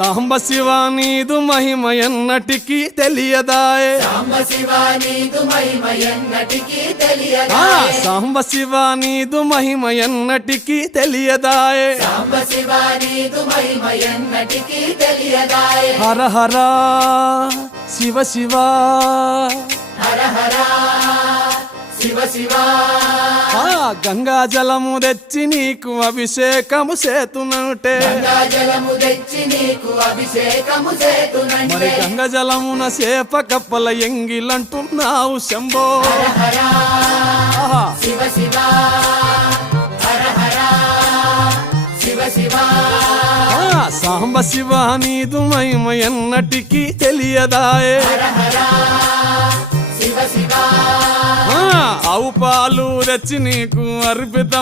సాంబ శివ నీదు మహిమ ఎన్నటికీ తెలియదాయే సాంబ శివ నీదు మహిమ ఎన్నటికీ తెలియదాయే సాంబ శివ నీదు మహిమ ఎన్నటికీ తెలియదాయే సాంబ శివ నీదు మహిమ ఎన్నటికీ తెలియదాయే హర హర శివ శివ హర హర శివ శివ గంగా జలము తెచ్చి నీకు అభిషేకము చేతునంటే గంగా జలము తెచ్చి నీకు అభిషేకము చేతునంటే మరి గంగా జలమున సేప కప్పల ఎంగిలంటున్నావు శంభో హర హర శివ శివ హర హర శివ శివ సాంబ శివ నీదు మహిమ ఎన్నటికీ తెలియదాయే హర హర శివ శివ ఆవు పాలు తెచ్చి నీకు అర్పితము